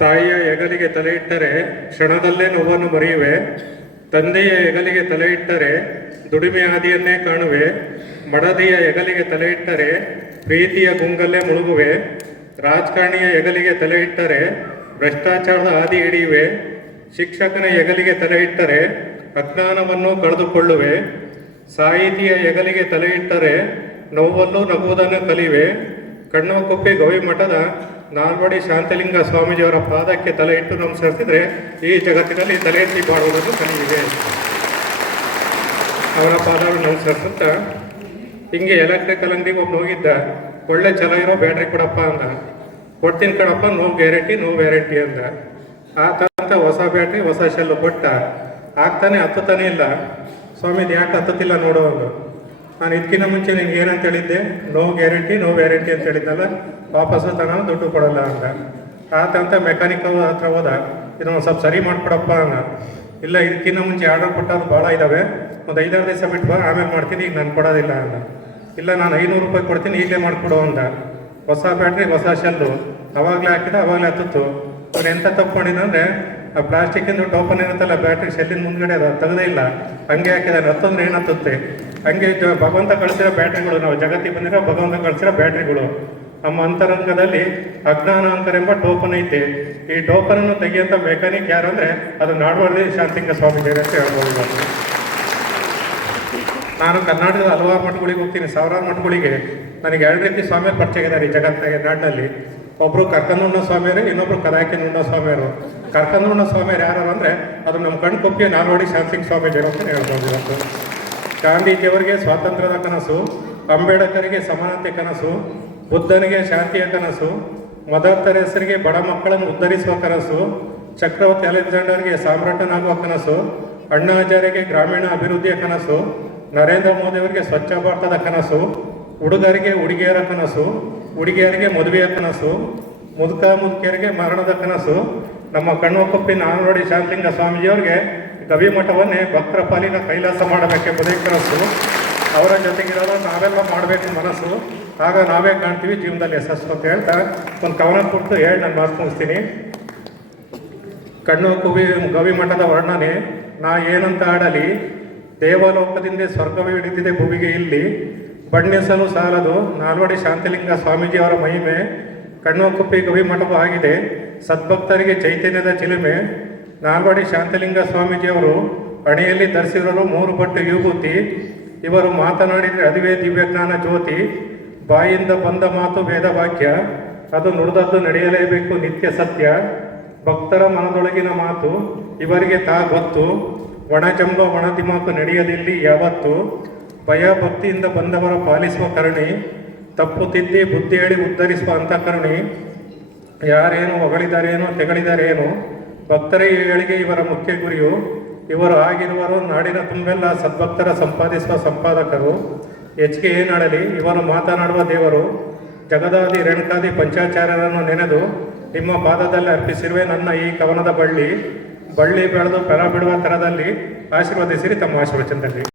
ತಾಯಿಯ ಹೆಗಲಿಗೆ ತಲೆ ಇಟ್ಟರೆ ಕ್ಷಣದಲ್ಲೇ ನೋವನ್ನು ಮರೆಯುವೆ. ತಂದೆಯ ಹೆಗಲಿಗೆ ತಲೆ ಇಟ್ಟರೆ ದುಡಿಮೆ ಹಾದಿಯನ್ನೇ ಕಾಣುವೆ. ಮಡದಿಯ ಹೆಗಲಿಗೆ ತಲೆ ಇಟ್ಟರೆ ಪ್ರೀತಿಯ ಗುಂಗಲ್ಲೇ ಮುಳುಗುವೆ. ರಾಜಕಾರಣಿಯ ಹೆಗಲಿಗೆ ತಲೆ ಇಟ್ಟರೆ ಭ್ರಷ್ಟಾಚಾರದ ಹಾದಿ ಹಿಡಿಯುವೆ. ಶಿಕ್ಷಕನ ಹೆಗಲಿಗೆ ತಲೆ ಇಟ್ಟರೆ ಅಜ್ಞಾನವನ್ನು ಕಳೆದುಕೊಳ್ಳುವೆ. ಸಾಹಿತಿಯ ಹೆಗಲಿಗೆ ತಲೆ ಇಟ್ಟರೆ ನೋವಲ್ಲೂ ನಗುವುದನ್ನು ಕಲಿವೆ. ಕಣ್ಣುಕೊಪ್ಪೆ ಗವಿ ಮಠದ ನಾಲ್ವಡಿ ಶಾಂತಲಿಂಗ ಸ್ವಾಮೀಜಿಯವರ ಪಾದಕ್ಕೆ ತಲೆ ಇಟ್ಟು ನಮಸ್ಕರಿಸಿದರೆ ಈ ಜಗತ್ತಿನಲ್ಲಿ ತಲೆ ಎತ್ತಿ ಬಾಳುವುದನ್ನು ಕಲಿಯಿದೆ. ಅವರ ಪಾದವನ್ನು ನಮಸ್ಕರಿಸುತ್ತಾ ಹಿಂಗೆ ಎಲೆಕ್ಟ್ರಿಕಲ್ ಅಂಗಡಿಗೆ ಒಬ್ಬ ಹೋಗಿದ್ದ. ಒಳ್ಳೆ ಛಲ ಇರೋ ಬ್ಯಾಟ್ರಿ ಕೊಡಪ್ಪ ಅಂದ. ಕೊಡ್ತೀನಿ ಕಣಪ್ಪ, ನೋ ಗ್ಯಾರಂಟಿ ನೋ ವ್ಯಾರಂಟಿ ಅಂದ. ಆತಂತ ಹೊಸ ಬ್ಯಾಟ್ರಿ ಹೊಸ ಶೆಲ್ಲು ಕೊಟ್ಟ. ಆಗ್ತಾನೆ ಹತ್ತುತ್ತಾನೆ ಇಲ್ಲ. ಸ್ವಾಮಿ ಯಾಕೆ ಹತ್ತುತ್ತಿಲ್ಲ ನೋಡೋ ಅಂದು. ನಾನು ಇದಕ್ಕಿಂತ ಮುಂಚೆ ನಿನ್ಗೆ ಏನಂತ ಹೇಳಿದ್ದೆ? ನೋ ಗ್ಯಾರಂಟಿ ನೋ ವ್ಯಾರಂಟಿ ಅಂತ ಹೇಳಿದ್ನಲ್ಲ, ವಾಪಸ್ಸು ನಾನು ದುಡ್ಡು ಕೊಡಲ್ಲ ಅಂದ. ಆತಂತ ಮೆಕ್ಯಾನಿಕ್ ಹತ್ರ ಹೋದ. ಇದನ್ನು ಸ್ವಲ್ಪ ಸರಿ ಮಾಡಿಕೊಡಪ್ಪ ಅಂದ. ಇಲ್ಲ, ಇದಕ್ಕಿಂತ ಮುಂಚೆ ಆರ್ಡರ್ ಕೊಟ್ಟದ್ದು ಭಾಳ ಇದ್ದಾವೆ, ಒಂದು 5-6 ದಿವಸ ಬಿಟ್ಟು ಬಾ, ಆಮೇಲೆ ಮಾಡ್ತೀನಿ, ಈಗ ನಾನು ಕೊಡೋದಿಲ್ಲ ಅಂದ. ಇಲ್ಲ, ನಾನು 500 ರೂಪಾಯಿ ಕೊಡ್ತೀನಿ, ಈಗಲೇ ಮಾಡಿಕೊಡು ಅಂದ. ಹೊಸ ಬ್ಯಾಟ್ರಿ ಹೊಸ ಶೆಲ್ಲು ಅವಾಗಲೇ ಹಾಕಿದ, ಅವಾಗಲೇ ಹತ್ತಿತ್ತು. ಅವ್ರು ಎಂತ ತಪ್ಕೊಂಡಿದಂದರೆ ಆ ಪ್ಲಾಸ್ಟಿಕ್ಕಿಂದು ಟೋಪನ್ ಇರುತ್ತಲ್ಲ ಬ್ಯಾಟ್ರಿ ಶೆಲ್ಲಿನ ಮುಂದ್ಗಡೆ, ಅದು ತೆಗೆದೇ ಇಲ್ಲ, ಹಂಗೆ ಹಾಕಿದಾರೆ. ಹತ್ತಂದ್ರೆ ಏನು ಹತ್ತುತ್ತೆ? ಹಂಗೆ ಭಗವಂತ ಕಳಿಸಿರೋ ಬ್ಯಾಟ್ರಿಗಳು, ನಾವು ಜಗತ್ತಿಗೆ ಬಂದಿರೋ ಭಗವಂತ ಕಳಿಸಿರೋ ಬ್ಯಾಟ್ರಿಗಳು. ನಮ್ಮ ಅಂತರಂಗದಲ್ಲಿ ಅಜ್ಞಾನಾಂತರ ಎಂಬ ಟೋಪನ್ ಐತೆ. ಈ ಟೋಪನನ್ನು ತೆಗಿಯಂಥ ಮೆಕ್ಯಾನಿಕ್ ಯಾರು ಅಂದರೆ ಅದು ನಾಡವಳ್ಳಿ ಶಾಂತಲಿಂಗ ಸ್ವಾಮೀಜಿ ಅಂತ ಹೇಳ್ಬೋದು. ನಾನು ಕರ್ನಾಟಕದ ಹಲವಾರು ಮಠಗಳಿಗೆ ಹೋಗ್ತೀನಿ, ಸಾವಿರಾರು ಮಠಗಳಿಗೆ. ನನಗೆ 2 ರೀತಿ ಸ್ವಾಮಿಯರು ಪರಿಚಯ ಇದ್ದಾರೆ ಈ ಜಗತ್ತಿನಾಗೆ, ನಾಡಿನಲ್ಲಿ. ಒಬ್ಬರು ಕರ್ಕಂದುಣ್ಣ ಸ್ವಾಮಿಯರು, ಇನ್ನೊಬ್ರು ಕದಾಕಿನುಣ್ಣ ಸ್ವಾಮಿಯರು. ಕರ್ಕಂದುಣ್ಣ ಸ್ವಾಮಿಯರು ಯಾರು ಅಂದರೆ ಅದು ನಮ್ಮ ಕಣ್ಕೊಪ್ಪಿಯ ನಾಲ್ವಡಿ ಶಾಂತಲಿಂಗ ಸ್ವಾಮೀಜಿಯರು ಅಂತ ಹೇಳ್ಬೋದು. ಇವತ್ತು ಗಾಂಧೀಜಿಯವರಿಗೆ ಸ್ವಾತಂತ್ರ್ಯದ ಕನಸು, ಅಂಬೇಡ್ಕರ್ಗೆ ಸಮಾನತೆ ಕನಸು, ಬುದ್ಧನಿಗೆ ಶಾಂತಿಯ ಕನಸು, ಮದರ್ ತೆರೇಸರಿಗೆ ಬಡ ಮಕ್ಕಳನ್ನು ಉದ್ಧರಿಸುವ ಕನಸು, ಚಕ್ರವರ್ತಿ ಅಲೆಕ್ಸಾಂಡರ್ಗೆ ಸಾಮ್ರಾಟನಾಗುವ ಕನಸು, ಅಣ್ಣಾಚಾರ್ಯಗೆ ಗ್ರಾಮೀಣ ಅಭಿವೃದ್ಧಿಯ ಕನಸು, ನರೇಂದ್ರ ಮೋದಿಯವರಿಗೆ ಸ್ವಚ್ಛ ಭಾರತದ ಕನಸು, ಹುಡುಗರಿಗೆ ಹುಡುಗಿಯರ ಕನಸು, ಹುಡುಗಿಯರಿಗೆ ಮದುವೆಯ ಕನಸು, ಮುದುಕಿಯರಿಗೆ ಮರಣದ ಕನಸು. ನಮ್ಮ ಕಣ್ಣುಕೊಪ್ಪಿ ನಾಲ್ವಡಿ ಶಾಂತಲಿಂಗ ಸ್ವಾಮೀಜಿಯವರಿಗೆ ಗವಿಮಠವನ್ನೇ ಭಕ್ತರ ಪಾಲಿನ ಕೈಲಾಸ ಮಾಡಬೇಕೆಂಬುದೇ ಕನಸು. ಅವರ ಜೊತೆಗಿರೋದು ನಾವೆಲ್ಲ ಮಾಡಬೇಕು ಮನಸ್ಸು, ಆಗ ನಾವೇ ಕಾಣ್ತೀವಿ ಜೀವನದಲ್ಲಿ ಯಶಸ್ಸು ಅಂತ ಹೇಳ್ತಾ ಒಂದು ಕವನ ಕೊಟ್ಟು ಹೇಳಿ ನಾನು ಮಾತು ಮುಗಿಸ್ತೀನಿ. ಗವಿಮಠದ ವರ್ಣನೆ ನಾ ಏನಂತ ಆಡಲಿ, ದೇವಲೋಕದಿಂದ ಸ್ವರ್ಗವೇ ಹಿಡಿದಿದೆ ಭುವಿಗೆ ಇಲ್ಲಿ, ಬಣ್ಣಿಸಲು ಸಾಲದು ನಾಲ್ವಡಿ ಶಾಂತಲಿಂಗ ಸ್ವಾಮೀಜಿಯವರ ಮಹಿಮೆ. ಕಣ್ಣುಕೊಪ್ಪಿ ಗವಿಮಠವು ಆಗಿದೆ ಸದ್ಭಕ್ತರಿಗೆ ಚೈತನ್ಯದ ಚಿಲುಮೆ. ನಾಲ್ವಡಿ ಶಾಂತಲಿಂಗ ಸ್ವಾಮೀಜಿಯವರು ಹಣೆಯಲ್ಲಿ ಧರಿಸಿದರು 3 ಬಟ್ಟು ವಿಭೂತಿ. ಇವರು ಮಾತನಾಡಿದರೆ ಅದುವೇ ದಿವ್ಯಜ್ಞಾನ ಜ್ಯೋತಿ. ಬಾಯಿಂದ ಬಂದ ಮಾತು ವೇದ ವಾಕ್ಯ, ಅದು ನುಡಿದದ್ದು ನಡೆಯಲೇಬೇಕು ನಿತ್ಯ ಸತ್ಯ. ಭಕ್ತರ ಮನದೊಳಗಿನ ಮಾತು ಇವರಿಗೆ ತಾ ಗೊತ್ತು, ಒಣಜಂಬ ಒಣದಿಮಾಕು ನಡೆಯದಿಲ್ಲಿ ಯಾವತ್ತು. ಭಯ ಭಕ್ತಿಯಿಂದ ಬಂದವರ ಪಾಲಿಸುವ ಕರುಣಿ, ತಪ್ಪು ತಿದ್ದಿ ಬುದ್ಧಿ ಹೇಳಿ ಉದ್ಧರಿಸುವ ಅಂತಃಕರುಣಿ. ಯಾರೇನು ಹೊಗಳಿದರೇನು ತೆಗಳಿದರೇನು, ಭಕ್ತರ ಏಳಿಗೆ ಇವರ ಮುಖ್ಯ ಗುರಿಯು. ಇವರು ಆಗಿರುವರು ನಾಡಿನ ತುಂಬೆಲ್ಲ ಸದ್ಭಕ್ತರ ಸಂಪಾದಿಸುವ ಸಂಪಾದಕರು. ಹೆಚ್ಚಿಗೆ ಏನಾಡಲಿ ಇವರು ಮಾತನಾಡುವ ದೇವರು. ಜಗದಾದಿ ರೇಣುಕಾದಿ ಪಂಚಾಚಾರ್ಯರನ್ನು ನೆನೆದು ನಿಮ್ಮ ಪಾದದಲ್ಲಿ ಅರ್ಪಿಸಿರುವೆ ನನ್ನ ಈ ಕವನದ ಬಳ್ಳಿ. ಬಳ್ಳಿ ಬೆಳೆದು ಫಲ ಬಿಡುವ ಥರದಲ್ಲಿ ಆಶೀರ್ವದಿಸಿರಿ ತಮ್ಮ ಆಶೀರ್ವಚನದಲ್ಲಿ.